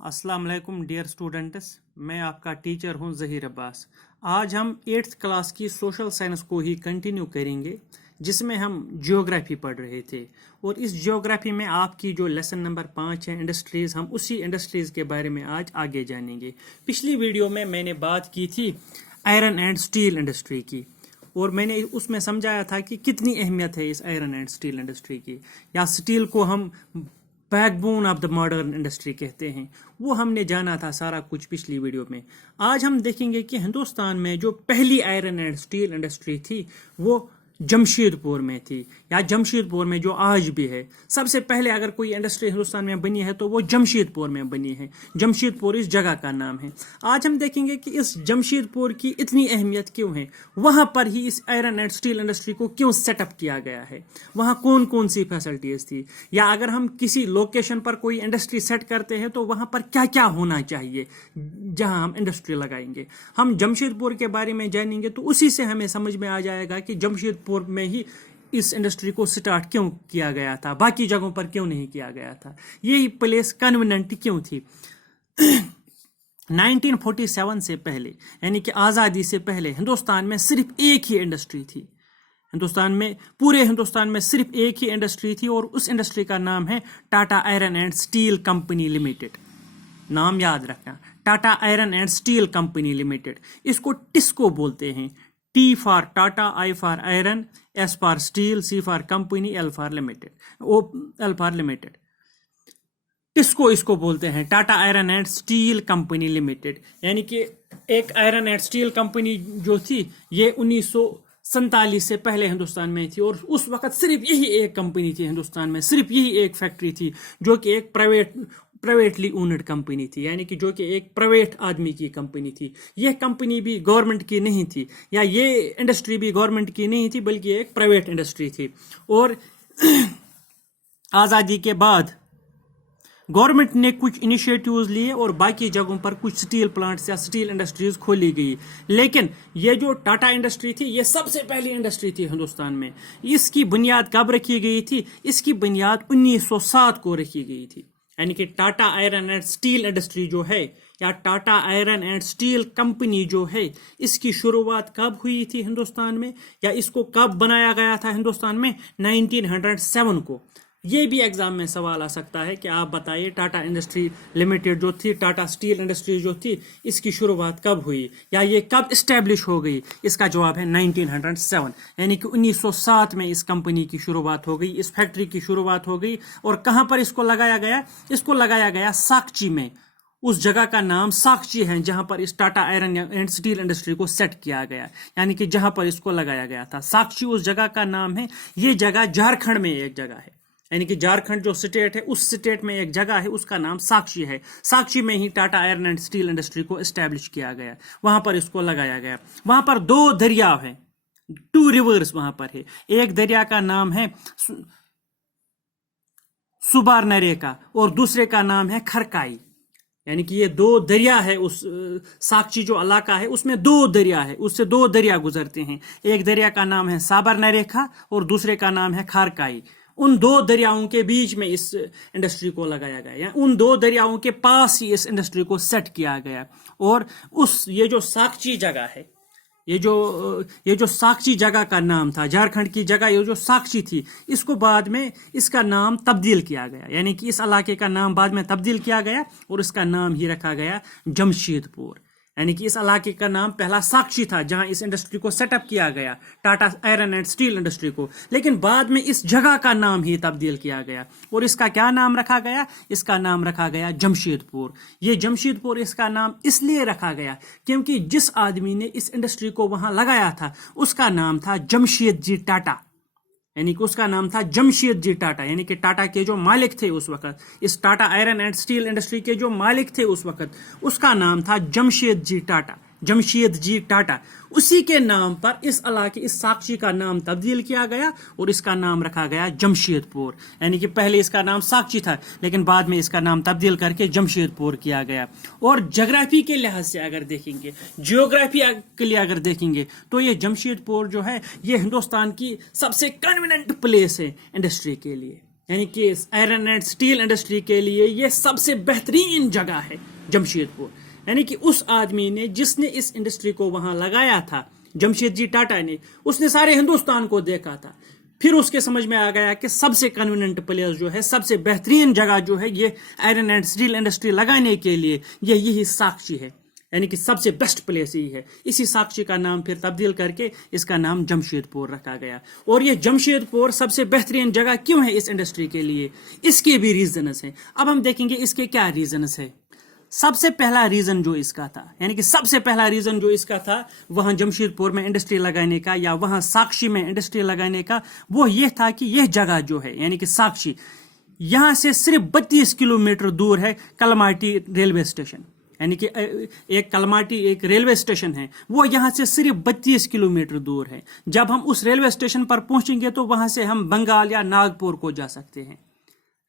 अस्सलाम वालेकुम dear students, मैं आपका टीचर हूं ज़हीर अब्बास। आज हम 8th क्लास की सोशल साइंस को ही कंटिन्यू करेंगे, जिसमें हम जियोग्राफी पढ़ रहे थे। और इस जियोग्राफी में आपकी जो लेसन नंबर 5 है इंडस्ट्रीज़, हम उसी इंडस्ट्रीज़ के बारे में आज आगे जानेंगे। पिछली वीडियो में मैंने बात की थी आयरन एंड स्टील इंडस्ट्री की, और मैंने उसमें समझाया था कि कितनी अहमियत है इस आयरन एंड स्टील इंडस्ट्री की, या स्टील को हम backbone of the modern industry कहते हैं। वो हमने जाना था सारा कुछ पिछली वीडियो में। आज हम देखेंगे कि हिंदुस्तान में जो पहली आयरन एंड स्टील इंडस्ट्री थी वो जमशेदपुर में थी, या जमशेदपुर में जो आज भी है। सबसे पहले अगर कोई इंडस्ट्री हिंदुस्तान में बनी है तो वो जमशेदपुर में बनी है। जमशेदपुर इस जगह का नाम है। आज हम देखेंगे कि इस जमशेदपुर की इतनी अहमियत क्यों है, वहां पर ही इस आयरन एंड स्टील इंडस्ट्री को क्यों सेटअप किया गया है, वहां कौन कौन सी फैसिलिटीज थी, या अगर हम किसी लोकेशन पर कोई इंडस्ट्री सेट करते हैं तो वहां पर क्या क्या होना चाहिए जहां हम इंडस्ट्री लगाएंगे। हम जमशेदपुर के बारे में जानेंगे तो उसी से हमें समझ में आ जाएगा कि जमशेदपुर में ही इस इंडस्ट्री को स्टार्ट क्यों किया गया था, बाकी जगहों पर क्यों नहीं किया गया था, यही प्लेस कन्वीनिएंट क्यों थी। 1947 से पहले, यानी कि आज़ादी से पहले, हिंदुस्तान में सिर्फ एक ही इंडस्ट्री थी। पूरे हिंदुस्तान में सिर्फ एक ही इंडस्ट्री थी, और उस इंडस्ट्री का नाम है Tata iron and steel company limited. नाम याद रखना, Tata iron and steel company limited. इसको टिस्को बोलते हैं। T for Tata, I for iron, S for steel, C for company, L for limited. TISCO इसको बोलते हैं, Tata iron and steel company limited. यानी कि एक आयरन एंड स्टील कंपनी जो थी ये 1947 से पहले हिंदुस्तान में थी, और उस वक्त सिर्फ यही एक कंपनी थी हिंदुस्तान में, सिर्फ यही एक फैक्ट्री थी जो कि एक प्राइवेटली ओन्ड कंपनी थी, यानी कि जो कि एक प्राइवेट आदमी की कंपनी थी। यह कंपनी भी गवर्नमेंट की नहीं थी, या ये इंडस्ट्री भी गवर्नमेंट की नहीं थी, बल्कि एक प्राइवेट इंडस्ट्री थी। और आज़ादी के बाद गवर्नमेंट ने कुछ इनिशिएटिव्स लिए और बाकी जगहों पर कुछ स्टील प्लांट्स या स्टील इंडस्ट्रीज खोली गई। लेकिन ये जो टाटा इंडस्ट्री थी ये सबसे पहली इंडस्ट्री थी हिंदुस्तान में। इसकी बुनियाद कब रखी गई थी? इसकी बुनियाद 1907 को रखी गई थी। यानी कि Tata iron and steel industry जो है, या Tata iron and steel company जो है, इसकी शुरुआत कब हुई थी हिंदुस्तान में, या इसको कब बनाया गया था हिंदुस्तान में? 1907 को। ये भी एग्जाम में सवाल आ सकता है कि आप बताइए टाटा इंडस्ट्री लिमिटेड जो थी, टाटा स्टील इंडस्ट्री जो थी, इसकी शुरुआत कब हुई, या ये कब इस्टेब्लिश हो गई? इसका जवाब है 1907, यानी कि 1907 में इस कंपनी की शुरुआत हो गई, इस फैक्ट्री की शुरुआत हो गई। और कहाँ पर इसको लगाया गया? इसको लगाया गया साकची में। उस जगह का नाम साकची है जहां पर इस Tata iron and steel industry को सेट किया गया, यानी कि जहां पर इसको लगाया गया था। साकची उस जगह का नाम है। ये जगह झारखंड में एक जगह है, यानी कि झारखंड जो स्टेट है, उस स्टेट में एक जगह है, उसका नाम साकची है। साकची में ही Tata iron and steel industry को एस्टैब्लिश किया गया, वहां पर इसको लगाया गया। वहां पर 2 दरिया है, 2 रिवर्स वहां पर है। एक दरिया का नाम है सुबारनरेगा और दूसरे का नाम है खरकाई। यानी कि ये 2 दरिया है। उस साकची जो इलाका है उसमें 2 दरिया है, उससे 2 दरिया गुजरते हैं। एक दरिया का नाम है साबरनरेगा और दूसरे का नाम है खारकाई। उन 2 दरियाओं के बीच में इस इंडस्ट्री को लगाया गया, या उन 2 दरियाओं के पास ही इस इंडस्ट्री को सेट किया गया। और ये जो साकची जगह है, ये जो साकची जगह का नाम था, झारखंड की जगह ये जो साकची थी, इसको बाद में इसका नाम तब्दील किया गया, यानी कि इस इलाके का नाम बाद में तब्दील किया गया और इसका नाम ही रखा गया जमशेदपुर। यानी कि इस इलाके का नाम पहला साकची था जहां इस इंडस्ट्री को सेटअप किया गया, Tata iron and steel industry को। लेकिन बाद में इस जगह का नाम ही तब्दील किया गया, और इसका क्या नाम रखा गया? इसका नाम रखा गया जमशेदपुर। ये जमशेदपुर इसका नाम इसलिए रखा गया क्योंकि जिस आदमी ने इस इंडस्ट्री को वहां लगाया था उसका नाम था जमशेद जी टाटा। यानी कि उसका नाम था जमशेद जी टाटा, यानी कि टाटा के जो मालिक थे उस वक्त, इस Tata iron and steel industry के जो मालिक थे उस वक्त, उसका नाम था जमशेद जी टाटा। जमशेद जी टाटा, उसी के नाम पर इस इलाके, इस साकची का नाम तब्दील किया गया और इसका नाम रखा गया जमशेदपुर। यानी कि पहले इसका नाम साकची था, लेकिन बाद में इसका नाम तब्दील करके जमशेदपुर किया गया। और ज्योग्राफी के लिहाज से अगर देखेंगे, जियोग्राफी के लिए अगर देखेंगे, तो ये जमशेदपुर जो है ये हिंदुस्तान की सबसे कन्वीनिएंट प्लेस है इंडस्ट्री के लिए। यानी कि आयरन एंड स्टील इंडस्ट्री के लिए ये सबसे बेहतरीन जगह है जमशेदपुर। यानी कि उस आदमी ने जिसने इस इंडस्ट्री को वहां लगाया था, जमशेद जी टाटा ने, उसने सारे हिंदुस्तान को देखा था। फिर उसके समझ में आ गया कि सबसे कन्वीनियंट प्लेस जो है, सबसे बेहतरीन जगह जो है ये आयरन एंड स्टील इंडस्ट्री लगाने के लिए ये यही साक्षी है। यानी कि सबसे बेस्ट प्लेस ही है। इसी साक्षी का नाम फिर तब्दील करके इसका नाम जमशेदपुर रखा गया। और ये जमशेदपुर सबसे बेहतरीन जगह क्यों है इस इंडस्ट्री के लिए, इसके भी रीजंस हैं। अब हम देखेंगे इसके क्या रीजंस है। सबसे पहला रीजन जो इसका था, यानी कि सबसे पहला रीजन जो इसका था वहां जमशेदपुर में इंडस्ट्री लगाने का या वहां साक्षी में इंडस्ट्री लगाने का, वो ये था कि यह जगह जो है यानी कि साक्षी, यहां से सिर्फ 32 किलोमीटर दूर है कलमाटी रेलवे स्टेशन। यानी कि एक कलमाटी एक रेलवे स्टेशन है, वो यहाँ से सिर्फ 32 किलोमीटर दूर है। जब हम उस रेलवे स्टेशन पर पहुंचेंगे तो वहां से हम बंगाल या नागपुर को जा सकते हैं।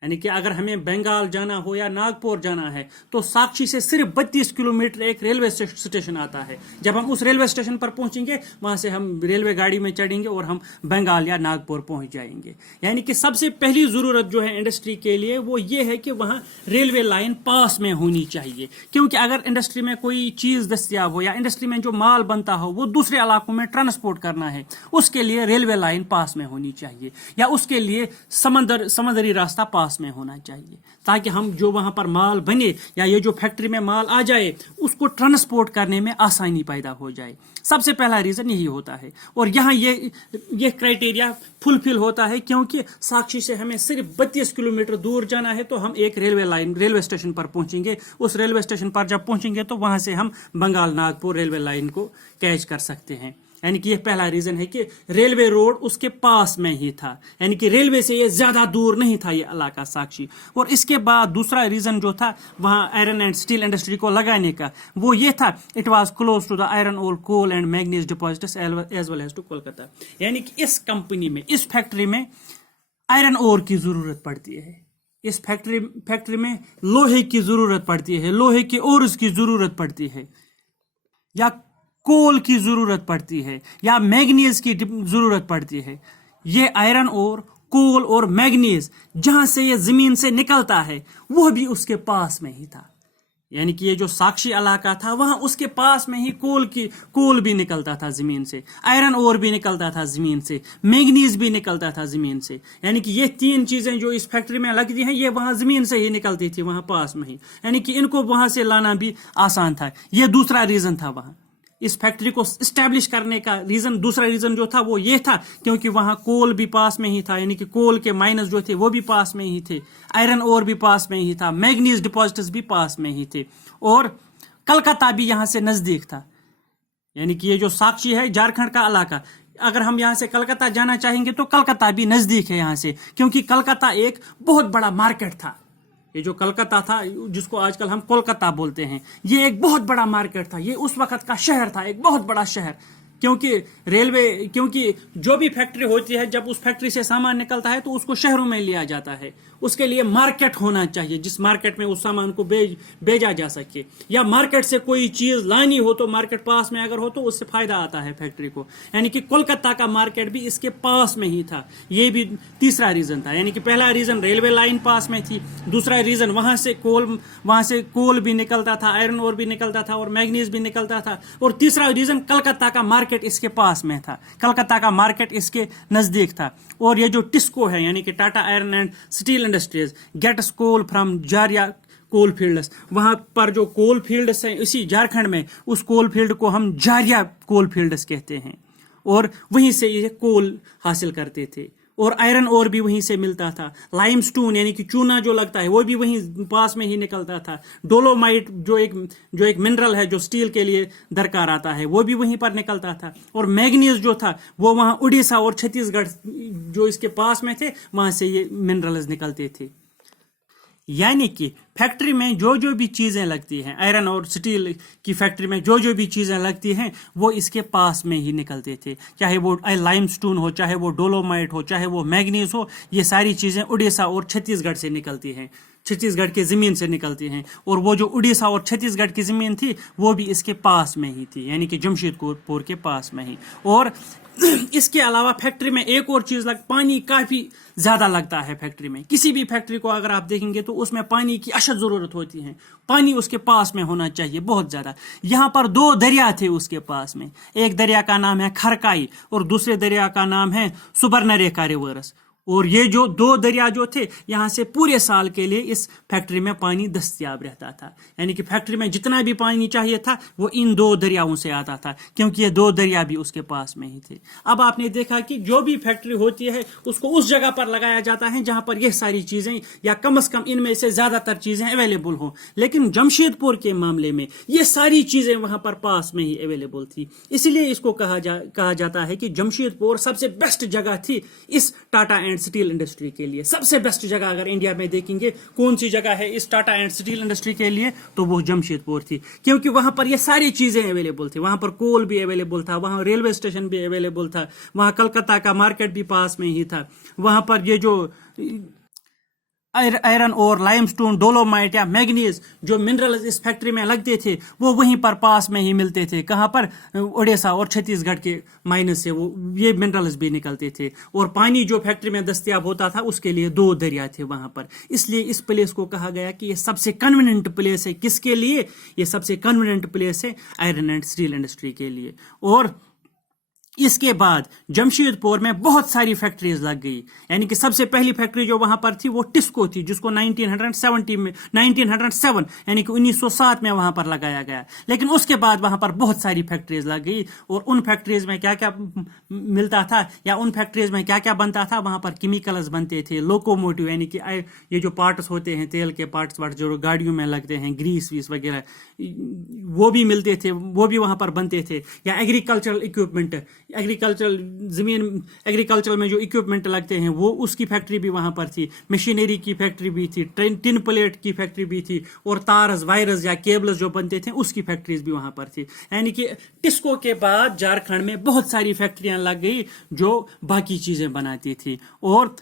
यानी कि अगर हमें बंगाल जाना हो या नागपुर जाना है तो साक्षी से सिर्फ 32 किलोमीटर एक रेलवे स्टेशन आता है। जब हम उस रेलवे स्टेशन पर पहुंचेंगे वहां से हम रेलवे गाड़ी में चढ़ेंगे और हम बंगाल या नागपुर पहुंच जाएंगे। यानी कि सबसे पहली जरूरत जो है इंडस्ट्री के लिए वो ये है कि वहां रेलवे लाइन पास में होनी चाहिए, क्योंकि अगर इंडस्ट्री में कोई चीज दस्तियाब हो या इंडस्ट्री में जो माल बनता हो वो दूसरे इलाकों में ट्रांसपोर्ट करना है, उसके लिए रेलवे लाइन पास में होनी चाहिए या उसके लिए समंदरी रास्ता पास में होना चाहिए, ताकि हम जो वहां पर माल बने या ये जो फैक्ट्री में माल आ जाए उसको ट्रांसपोर्ट करने में आसानी पैदा हो जाए। सबसे पहला रीजन यही होता है। और यहाँ ये क्राइटेरिया फुलफिल होता है, क्योंकि साक्षी से हमें सिर्फ 32 किलोमीटर दूर जाना है तो हम एक रेलवे स्टेशन पर पहुंचेंगे। उस रेलवे स्टेशन पर जब पहुंचेंगे तो वहां से हम बंगाल नागपुर रेलवे लाइन को कैच कर सकते हैं। यानी कि ये पहला रीजन है कि रेलवे रोड उसके पास में ही था, यानी कि रेलवे से ये ज्यादा दूर नहीं था ये इलाका साक्षी। और इसके बाद दूसरा रीजन जो था वहां आयरन एंड स्टील इंडस्ट्री को लगाने का, वो ये था it was close to the iron ore coal and manganese deposits as well as to Kolkata. यानी कि इस कंपनी में, इस फैक्ट्री में आयरन ओर की जरूरत पड़ती है, इस फैक्ट्री में लोहे की जरूरत पड़ती है, लोहे के ओर्स की जरूरत पड़ती है, या कोल की जरूरत पड़ती है, या मैग्नीज की जरूरत पड़ती है। ये आयरन और कोल और मैग्नीज जहां से ये जमीन से निकलता है वो भी उसके पास में ही था। यानी कि ये जो साक्षी इलाका था वहां उसके पास में ही कोल भी निकलता था जमीन से, आयरन और भी निकलता था जमीन से, मैग्नीज भी निकलता था जमीन से। यानी कि ये तीन चीजें जो इस फैक्ट्री में लगती हैं ये वहां जमीन से ही निकलती थी, वहां पास में ही। यानी कि इनको वहां से लाना भी आसान था। ये दूसरा रीजन था वहां इस फैक्ट्री को स्टैब्लिश करने का रीजन। दूसरा रीजन जो था वो ये था क्योंकि वहां कोल भी पास में ही था, यानी कि कोल के माइनस जो थे वो भी पास में ही थे, आयरन ओर भी पास में ही था, मैग्नीज डिपॉजिट्स भी पास में ही थे, और कलकत्ता भी यहां से नजदीक था। यानी कि ये जो साक्षी है झारखंड का इलाका, अगर हम यहां से कलकत्ता जाना चाहेंगे तो कलकत्ता भी नजदीक है यहां से, क्योंकि कलकत्ता एक बहुत बड़ा मार्केट था। ये जो कलकत्ता था जिसको आजकल हम कोलकाता बोलते हैं, ये एक बहुत बड़ा मार्केट था, ये उस वक्त का शहर था, एक बहुत बड़ा शहर। क्योंकि जो भी फैक्ट्री होती है जब उस फैक्ट्री से सामान निकलता है तो उसको शहरों में लिया जाता है, उसके लिए मार्केट होना चाहिए जिस मार्केट में उस सामान को भेजा जा सके, या मार्केट से कोई चीज लानी हो तो मार्केट पास में अगर हो तो उससे फायदा आता है फैक्ट्री को। यानी कि कोलकाता का मार्केट भी इसके पास में ही था। ये भी तीसरा रीजन था। यानी कि पहला रीजन रेलवे लाइन पास में थी, दूसरा रीजन वहां से कोल भी निकलता था, आयरन ओर भी निकलता था और मैग्नीज भी निकलता था, और तीसरा रीजन कलकत्ता का मार्केट इसके पास में था, कलकत्ता का मार्केट इसके नजदीक था। और ये जो टिस्को है यानी कि Tata iron and steel industries gets coal from Jharia coal fields, वहां पर जो कोल फील्ड्स हैं इसी झारखंड में, उस कोल फील्ड को हम जारिया कोल फील्ड्स कहते हैं, और वहीं से ये कोल हासिल करते थे, और आयरन और भी वहीं से मिलता था। लाइमस्टोन यानी कि चूना जो लगता है वो भी वहीं पास में ही निकलता था। डोलोमाइट जो एक मिनरल है जो स्टील के लिए दरकार आता है वो भी वहीं पर निकलता था। और मैग्नीज जो था वो वहां उड़ीसा और छत्तीसगढ़ जो इसके पास में थे वहां से ये मिनरल्स निकलते थे। यानी कि फैक्ट्री में जो भी चीजें लगती हैं, आयरन और स्टील की फैक्ट्री में जो भी चीजें लगती हैं वो इसके पास में ही निकलते थे, चाहे वो लाइमस्टोन हो, चाहे वो डोलोमाइट हो, चाहे वो मैग्नीज हो। ये सारी चीजें उड़ीसा और छत्तीसगढ़ से निकलती हैं, छत्तीसगढ़ की जमीन से निकलती हैं, और वो जो उड़ीसा और छत्तीसगढ़ की जमीन थी वो भी इसके पास में ही थी, यानी कि जमशेदपुर के पास में ही। और इसके अलावा फैक्ट्री में एक और चीज पानी काफी ज्यादा लगता है फैक्ट्री में। किसी भी फैक्ट्री को अगर आप देखेंगे तो उसमें पानी की अशद जरूरत होती है, पानी उसके पास में होना चाहिए बहुत ज्यादा। यहाँ पर 2 दरिया थे उसके पास में, एक दरिया का नाम है खरकाई और दूसरे दरिया का नाम है सुबर्णरेखा रिवर्स। और ये जो 2 दरिया जो थे, यहाँ से पूरे साल के लिए इस फैक्ट्री में पानी दस्तयाब रहता था। यानी कि फैक्ट्री में जितना भी पानी चाहिए था वो इन 2 दरियाओं से आता था, क्योंकि ये 2 दरिया भी उसके पास में ही थे। अब आपने देखा कि जो भी फैक्ट्री होती है उसको उस जगह पर लगाया जाता है जहां पर ये सारी चीजें या कम से कम इनमें से ज्यादातर चीजें अवेलेबल हो। लेकिन जमशेदपुर के मामले में ये सारी चीजें वहां पर पास में ही अवेलेबल थी, इसलिए इसको कहा जाता है कि जमशेदपुर सबसे बेस्ट जगह थी इस टाटा एंड स्टील इंडस्ट्री के लिए। सबसे बेस्ट जगह अगर इंडिया में देखेंगे कौन सी जगह है इस टाटा एंड स्टील इंडस्ट्री के लिए, तो वो जमशेदपुर थी, क्योंकि वहां पर ये सारी चीजें अवेलेबल थी। वहां पर कोल भी अवेलेबल था, वहां रेलवे स्टेशन भी अवेलेबल था, वहां कलकत्ता का मार्केट भी पास में ही था, वहां पर ये जो आयरन और लाइमस्टोन, डोलोमाइट या मैग्नीज जो मिनरल्स इस फैक्ट्री में लगते थे वो वहीं पर पास में ही मिलते थे। कहाँ पर? ओडिशा और छत्तीसगढ़ के माइनस से वो ये मिनरल्स भी निकलते थे। और पानी जो फैक्ट्री में दस्तयाब होता था उसके लिए 2 दरिया थे वहां पर। इसलिए इस प्लेस को कहा गया कि ये सबसे कन्वीनियंट प्लेस है। किसके लिए? ये सबसे कन्वीनियंट प्लेस है आयरन एंड स्टील इंडस्ट्री के लिए। और इसके बाद जमशेदपुर में बहुत सारी फैक्ट्रीज लग गई। यानी कि सबसे पहली फैक्ट्री जो वहां पर थी वो टिस्को थी, जिसको 1907 यानी कि 1907 में वहां पर लगाया गया। लेकिन उसके बाद वहां पर बहुत सारी फैक्ट्रीज लग गई और उन फैक्ट्रीज में क्या क्या मिलता था या उन फैक्ट्रीज में क्या क्या बनता था, वहां पर केमिकल्स बनते थे, लोकोमोटिव यानी कि ये जो पार्ट्स होते हैं, तेल के पार्ट्स जो गाड़ियों में लगते हैं, ग्रीस वीस वगैरह, वो भी मिलते थे, वो भी वहां पर बनते थे। या एग्रीकल्चरल इक्विपमेंट, एग्रीकल्चर में जो इक्विपमेंट लगते हैं वो उसकी फैक्ट्री भी वहां पर थी। मशीनरी की फैक्ट्री भी थी, टिन प्लेट की फैक्ट्री भी थी और तारस वायरस या केबल्स जो बनते थे उसकी फैक्ट्रीज भी वहां पर थी। यानी कि टिस्को के बाद झारखंड में बहुत सारी फैक्ट्रियां लग गई जो बाकी चीजें बनाती थी। और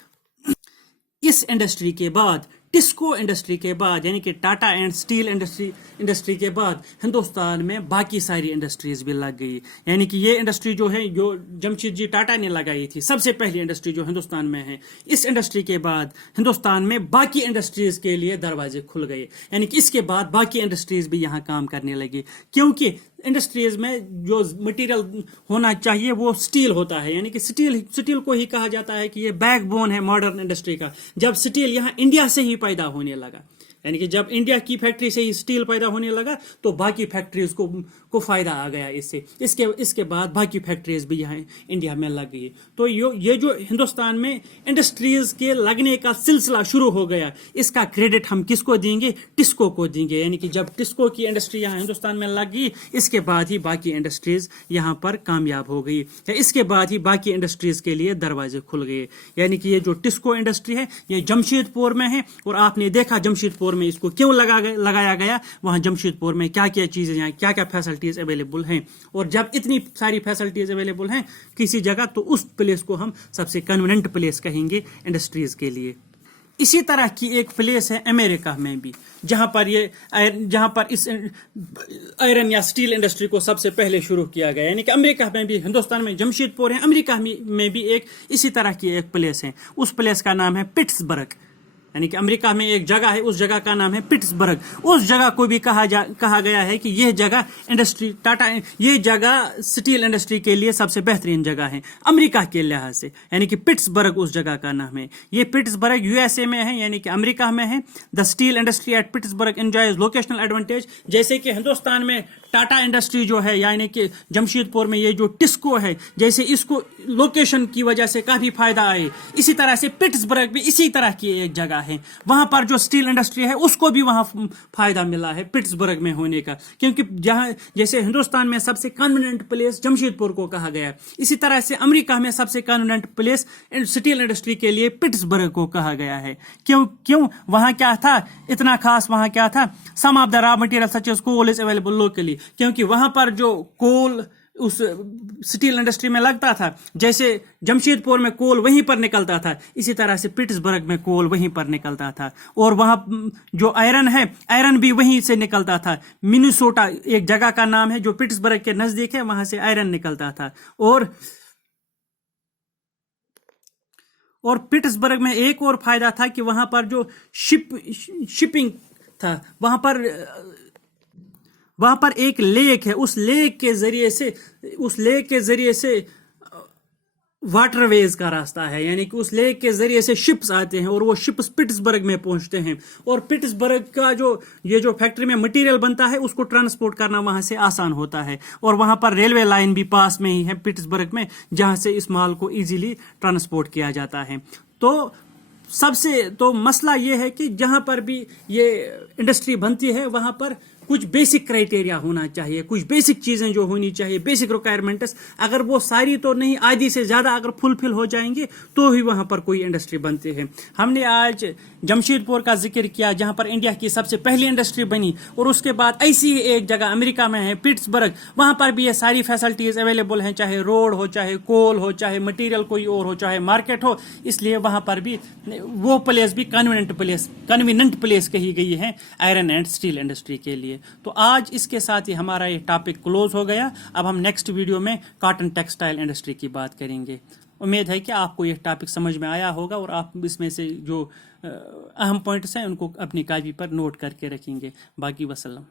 इस इंडस्ट्री के बाद, टिस्को इंडस्ट्री के बाद, यानी कि टाटा एंड स्टील इंडस्ट्री के बाद हिंदुस्तान में बाकी सारी इंडस्ट्रीज भी लग गई। यानी कि ये इंडस्ट्री जो है जो जमशेदजी टाटा ने लगाई थी, सबसे पहली इंडस्ट्री जो हिंदुस्तान में है, इस इंडस्ट्री के बाद हिंदुस्तान में बाकी इंडस्ट्रीज के लिए दरवाजे खुल गए। यानी कि इसके बाद बाकी इंडस्ट्रीज भी यहाँ काम करने लगी, क्योंकि इंडस्ट्रीज में जो मटेरियल होना चाहिए वो स्टील होता है। यानी कि स्टील को ही कहा जाता है कि ये बैकबोन है मॉडर्न इंडस्ट्री का। जब स्टील यहाँ इंडिया से ही पैदा होने लगा, यानी कि जब इंडिया की फैक्ट्री से ही स्टील पैदा होने लगा तो बाकी फैक्ट्रीज को फायदा आ गया इससे। इसके बाद बाकी फैक्ट्रीज भी यहाँ इंडिया में लग गई। तो ये जो हिंदुस्तान में इंडस्ट्रीज के लगने का सिलसिला शुरू हो गया, इसका क्रेडिट हम किसको देंगे? टिस्को को देंगे। यानी कि जब टिस्को की इंडस्ट्री यहाँ हिंदुस्तान में लग गई, इसके बाद ही बाकी इंडस्ट्रीज यहाँ पर कामयाब हो गई, या इसके बाद ही बाकी इंडस्ट्रीज के लिए दरवाजे खुल गए। यानी कि ये जो टिस्को इंडस्ट्री है ये जमशेदपुर में है। और आपने देखा जमशेदपुर में इसको क्यों लगाया गया, वहां जमशेदपुर में क्या क्या चीजें हैं, क्या क्या फैसिलिटीज अवेलेबल हैं। और जब इतनी सारी फैसिलिटीज अवेलेबल हैं किसी जगह, तो उस प्लेस को हम सबसे कन्वीनियंट प्लेस कहेंगे इंडस्ट्रीज के लिए। इसी तरह की एक प्लेस है अमेरिका में भी, जहां पर इस आयरन या स्टील इंडस्ट्री को सबसे पहले शुरू किया गया। यानी कि अमेरिका में भी, हिंदुस्तान में जमशेदपुर है, अमेरिका में भी एक इसी तरह की एक प्लेस है। उस प्लेस का नाम है पिट्सबर्ग। यानी कि अमेरिका में एक जगह है, उस जगह का नाम है पिट्सबर्ग। उस जगह को भी कहा गया है कि यह जगह ये जगह स्टील इंडस्ट्री के लिए सबसे बेहतरीन जगह है अमेरिका के लिहाज से। यानी कि पिट्सबर्ग उस जगह का नाम है। ये पिट्सबर्ग यूएसए में है, यानी कि अमेरिका में है। The steel industry at Pittsburgh enjoys locational advantage. जैसे कि हिंदुस्तान में टाटा इंडस्ट्री जो है, यानी कि जमशेदपुर में ये जो टिस्को है, जैसे इसको लोकेशन की वजह से काफी फायदा आए, इसी तरह से पिट्सबर्ग भी इसी तरह की एक जगह है। वहां पर जो स्टील इंडस्ट्री है उसको भी वहां फायदा मिला है पिट्सबर्ग में होने का, क्योंकि जहां जैसे हिंदुस्तान में सबसे कन्वीनियंट प्लेस जमशेदपुर को कहा गया, इसी तरह से अमेरिका में सबसे कन्वीनियंट प्लेस स्टील इंडस्ट्री के लिए पिट्सबर्ग को कहा गया है। क्यों वहां क्या था इतना खास? वहां क्या था? Some of the raw material such as coal is available locally. क्योंकि वहां पर जो कोल उस स्टील इंडस्ट्री में लगता था, जैसे जमशेदपुर में कोल वहीं पर निकलता था, इसी तरह से पिट्सबर्ग में कोल वहीं पर निकलता था। और वहां जो आयरन है, आयरन भी वहीं से निकलता था। मिनेसोटा एक जगह का नाम है जो पिट्सबर्ग के नजदीक है, वहां से आयरन निकलता था। और اور पिट्सबर्ग में एक और फायदा था कि वहां पर जो शिपिंग था, वहां पर एक लेक है, उस लेक के जरिए से वाटरवेज का रास्ता है, यानी कि उस लेक के जरिए से शिप्स आते हैं और वो शिप्स पिट्सबर्ग में पहुंचते हैं, और पिट्सबर्ग का जो फैक्ट्री में मटेरियल बनता है उसको ट्रांसपोर्ट करना वहां से आसान होता है, और वहां पर रेलवे लाइन भी पास में ही है पिट्सबर्ग में, जहां से इस माल को इजीली ट्रांसपोर्ट किया जाता है। तो मसला ये है कि जहां पर भी ये इंडस्ट्री बनती है वहां पर कुछ बेसिक क्राइटेरिया होना चाहिए, कुछ बेसिक चीज़ें जो होनी चाहिए, बेसिक रिक्वायरमेंट्स, अगर वो सारी तो नहीं, आधी से ज़्यादा अगर फुलफिल हो जाएंगे तो ही वहाँ पर कोई इंडस्ट्री बनती है। हमने आज जमशेदपुर का जिक्र किया जहाँ पर इंडिया की सबसे पहली इंडस्ट्री बनी, और उसके बाद ऐसी ही एक जगह अमेरिका में है पिट्सबर्ग, वहाँ पर भी ये सारी फैसिलिटीज़ अवेलेबल हैं, चाहे रोड हो, चाहे कोल हो, चाहे मटीरियल कोई और हो, चाहे मार्केट हो, इसलिए वहाँ पर भी वो प्लेस भी कन्वीनियंट प्लेस कही गई है आयरन एंड स्टील इंडस्ट्री के लिए। तो आज इसके साथ ही हमारा ये टॉपिक क्लोज हो गया। अब हम नेक्स्ट वीडियो में कॉटन टेक्सटाइल इंडस्ट्री की बात करेंगे। उम्मीद है कि आपको ये टॉपिक समझ में आया होगा और आप इसमें से जो अहम पॉइंट्स हैं उनको अपनी कॉपी पर नोट करके रखेंगे। बाकी वसल्लम।